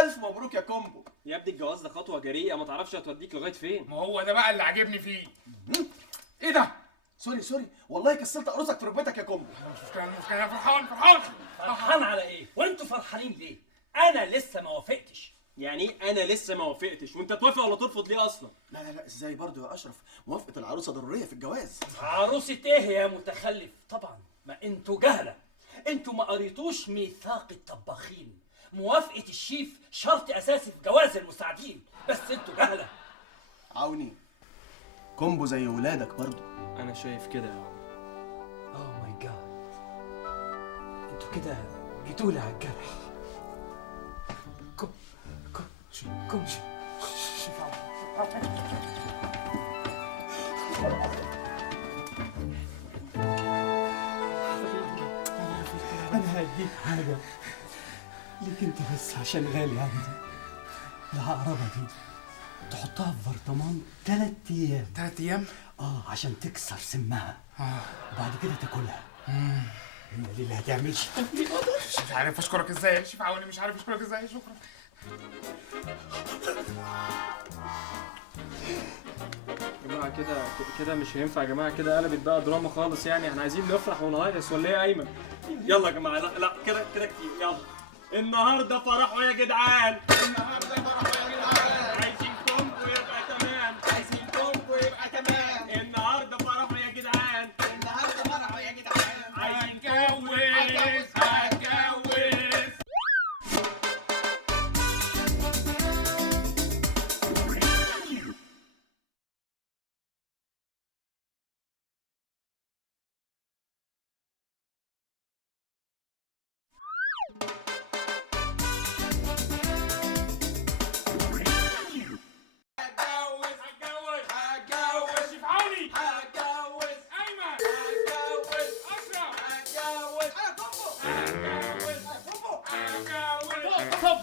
الف مبروك يا كومبو. يا ابني الجواز ده خطوه جريئه ما تعرفش هتوديك لغايه فين. ما هو ده بقى اللي عاجبني فيه. ايه ده؟ سوري والله كسلت ارقصك في ركبتك يا كومبو. مش انا فرحان. فرحان على ايه؟ وانتوا فرحانين ليه؟ انا لسه ما وافقتش. يعني انا لسه ما وافقتش وانت توافق ولا ترفض ليه اصلا؟ لا ازاي برضو يا اشرف؟ موافقه العروسه ضروريه في الجواز. عروسة ايه يا متخلف؟ طبعا ما انتوا جهله. انتوا ما قريتوش ميثاق الطباخين. موافقة الشيف شرط اساسي في جواز المساعدين، بس انتوا جهله. عوني كومبو زي ولادك برضو. انا شايف كده يا عم. اوه ماي جاد، انتوا كده جيتولي على الجرح. كم أنا هديك حاجة ليك أنت بس عشان غالي عندي. العقربة دي تحطها في برطمان 3 أيام. 3 ايام؟ عشان تكسر سمها. بعد كده تاكلها. هي دي اللي هتعمل شيء. مش عارف اشكرك ازاي يا شيف عوني، مش عارف اشكرك ازاي. شكرا. يا جماعه كده مش هينفع يا جماعه، كده قلبت بقى دراما خالص. يعني احنا عايزين نفرح ونهيص ولا ايه يا ايمن؟ يلا يا جماعه، لا كده كتير. يلا النهارده فرحوا يا جدعان. النهارده فرحوا يا جدعان. عايزين كومبو يبقى تمام. عايزين كومبو يبقى تمام. النهارده فرحوا يا جدعان. النهارده فرحوا يا جدعان. عايزين هتجوز.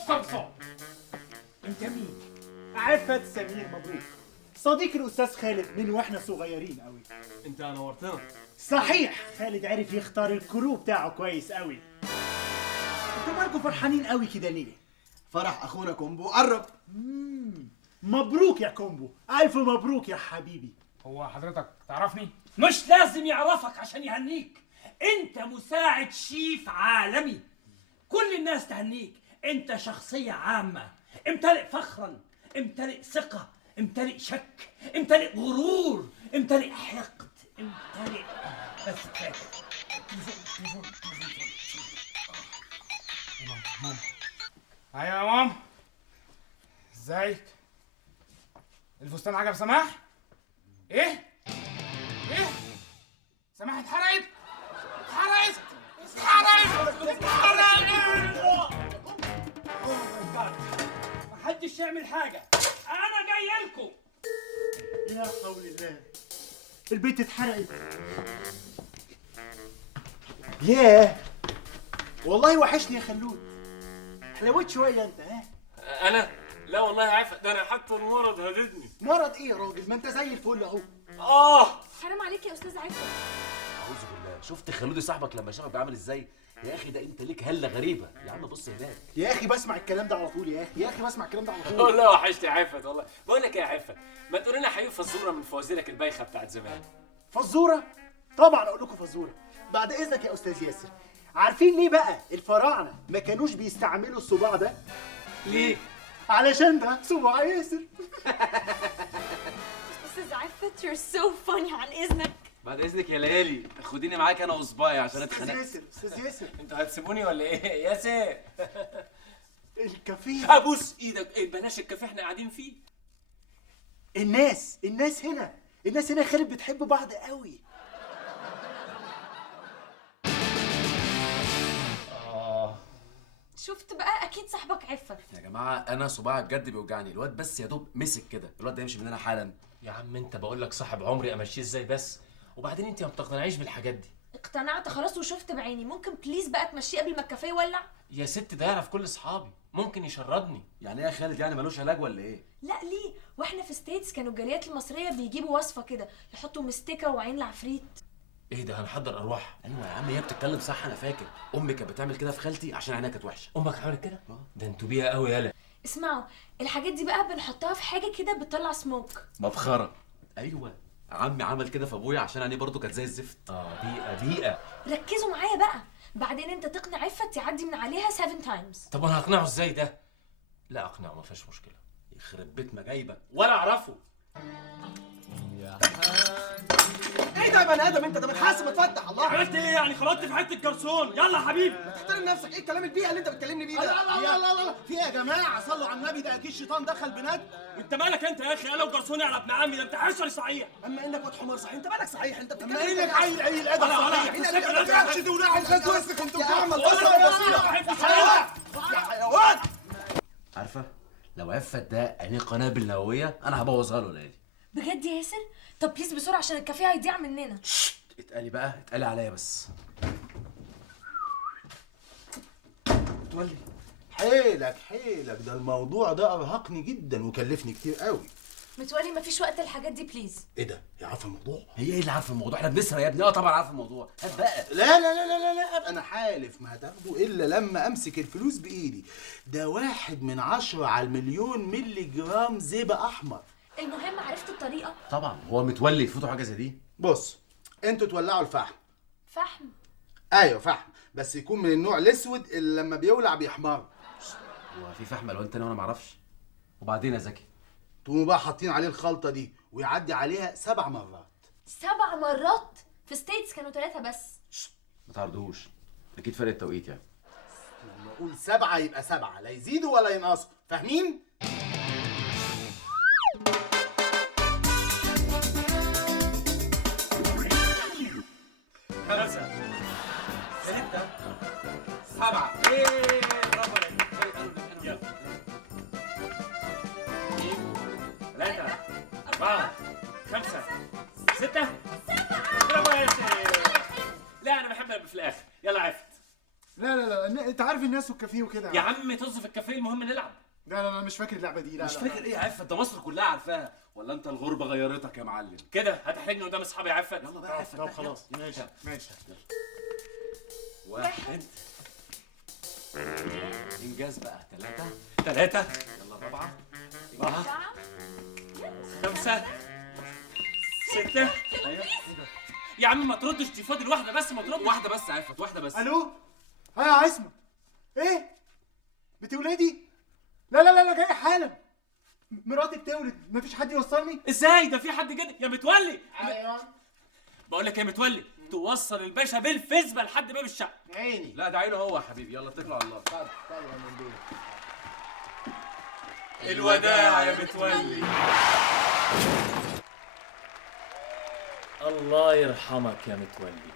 صب. أنت مين؟ عفت سمير مبروك، صديق الأستاذ خالد من وإحنا صغيرين قوي. انت نورتنا. صحيح خالد عرف يختار الكرو بتاعه كويس قوي. انتوا مالكوا فرحانين قوي كده ليه؟ فرح اخونا كومبو قرب. مبروك يا كومبو، ألف مبروك يا حبيبي. هو حضرتك تعرفني؟ مش لازم يعرفك عشان يهنيك. انت مساعد شيف عالمي، كل الناس تهنيك. انت شخصية عامة، امتلئ فخرا، امتلئ ثقة، امتلئ شك، امتلئ غرور، امتلئ حقد، امتلئ بس كفاية. ايوه يا ماما، ازيك؟ الفستان عجب سماح؟ ايه؟ سماح اتحرقت؟ محدش يعمل حاجة، أنا جاي لكم. يا حول الله، البيت اتحرقت. ياه والله وحشني يا خلود. حلوت شوية أنت ها؟ انا لا والله عارف، ده انا حتى المرض هددني. مرض إيه يا راجل؟ ما أنت زي الفل أهو. حرام عليك يا استاذ عفت. اعوذ بالله. شفت خلودي صاحبك لما شافك بيعمل ازاي؟ يا اخي ده انت ليك هله غريبه. يا عم بص هناك. يا أخي بسمع الكلام ده على طول. يا أخي بسمع الكلام ده على طول. والله وحشتي يا عفت والله. بقول لك يا عفت، ما تقول لنا حبيب فزوره من فوازيرك البايخه بتاعت زمان. فزورة؟ طبعا أقول لكم فزورة. بعد إذنك يا أستاذ ياسر. عارفين ليه بقى الفراعنة ما كانوش بيستعملوا الصباع ده؟ ليه؟ علشان ده صباع ياسر. استاذ عفت you're so funny. عن اذنك. بعد اذنك يا ليالي، خديني معاك انا وصباعي عشان أستاذ اتخانق. ياسر، أستاذ ياسر. انتوا هتسيبوني ولا ايه؟ ياسر الكافيه. ابوس ايدك. ايه بلاش الكافيه احنا قاعدين فيه. الناس هنا يا خالد بتحب بعض قوي. شفت بقى، اكيد صاحبك عفت. يا جماعه انا صباعي بجد بيوجعني. الواد بس يا دوب مسك كده، الواد ده يمشي مننا حالا. يا عم انت بقول لك صاحب عمري، امشيه ازاي بس؟ وبعدين انت ما بتقتنعيش بالحاجات دي. اقتنعت خلاص وشفت بعيني. ممكن بليز بقى تمشيه قبل ما الكافيه يولع؟ يا ست ده يعرف كل اصحابي، ممكن يشردني. يعني ايه يا خالد؟ يعني ملوش علاج ولا ايه؟ لا ليه، واحنا في ستيتس كانوا الجاليات المصريه بيجيبوا وصفه كده، يحطوا مستكه وعين العفريت. ايه ده هنحضر ارواح؟ ايوه يا عم هي بتتكلم صح، انا فاكر امي كانت بتعمل كده في خالتي عشان عينيها كانت وحشه. امك عملت كده؟ ده انتوا بيها قوي يالا. اسمعوا، الحاجات دي بقى بنحطها في حاجه كده بتطلع سموك. مبخره. ايوه عمي عمل كده في ابويا عشان عينيه برضه كانت زي الزفت. بيئه. ركزوا معايا بقى، بعدين انت تقنع عفت تعدي من عليها 7 تايمز. طب انا هقنعه ازاي ده؟ لا اقنعه ما فيهاش مشكله. يخرب بيت مجايبك. ولا اعرفه. ايه ده يا بني ادم انت؟ ده بتحاسب اتفتح الله. عملت ايه يعني؟ خبطت في حته جرسون. يلا يا حبيبي. تحترم نفسك. ايه الكلام البيئه اللي انت بتكلمني بيه ده؟ لا لا لا لا في ايه يا جماعه؟ صلوا على النبي، ده اكيد شيطان دخل بنات. وانت مالك انت يا اخي؟ انا وجرسوني على ابن عمي، ده انت حشري صحيح. اما انك واد حمار صحيح. انت مالك صحيح؟ انت بتتكلم اما انك عيل ادب صحيح. انت ما تلعبش دي ولاعب خد وسخ انتوا يا عم بتعملوا القصه يا حيوان. عارفه لو عفت ده عينيه قنابل نوويه انا هبوظها له ليالي. بجد يا ياسر؟ طب بليز بسرعه عشان الكافيه هيضيع مننا. اتقالي بقى، اتقالي عليا بس. تولي حيلك ده الموضوع ده ارهقني جدا وكلفني كتير قوي. متولي مفيش وقت الحاجات دي بليز. ايه ده؟ هي عارفه الموضوع؟ هي ايه اللي عارفه الموضوع؟ احنا بنسرق يا ابني. طبعا عارفه الموضوع. هات بقى. لا لا لا لا لا انا حالف ما هتاخده الا لما امسك الفلوس بايدي. ده 1/10 على المليون ملي جرام زيبق احمر. المهم عرفت الطريقه؟ طبعا هو متولي يفوتوا حاجه زي دي. بص انتوا تولعوا الفحم. فحم؟ ايوه فحم، بس يكون من النوع الاسود اللي لما بيولع بيحمر. هو في فحم الوان تاني وانا ما اعرفش؟ وبعدين يا زكي تقوموا بقى حاطين عليه الخلطه دي ويعدي عليها 7 مرات. 7 مرات؟ في ستيتس كانوا 3 بس. ما تعرضوش، اكيد فرق التوقيت يعني. لما اقول 7 يبقى 7، لا يزيدوا ولا ينقصوا، فاهمين؟ خمسة 6 7. ايه برافو عليك. يلا 2 3 4 5 6. برافو يا ياسر. لا انا بحب اللي في الاخر. يلا عفت. لا لا لا انت عارف الناس والكافيه وكده. يا عم طز في الكافيه، المهم نلعب. لا لا لا مش فاكر اللعبه دي. لا مش لا فاكر ايه يا عفت؟ ده مصر كلها عارفاها، ولا انت الغربه غيرتك يا معلم؟ كده هتحرجني قدام اصحابي يا عفت. يلا بقى عفت. طب خلاص ماشي ماشي. 1 انجاز بقى. 3 يلا 4 4 5 6. ايوه يا عم ما تردش، دي فاضل واحده بس، ما تردش. واحده بس عفت، واحده بس. الو ها يا عصمت؟ ايه بتولدي؟ لا لا لا لا جاي حالا. مراتي بتولد، مفيش حد يوصلني؟ ازاي ده؟ في حد كده يا متولي؟ ايوه بقول لك يا متولي، توصل الباشا بالفزبه لحد باب الشقه. عيني. لا ده عينه هو يا حبيبي. يلا اتكلوا على الله. طب يا منديل. الوداع يا متولي. الله يرحمك يا متولي.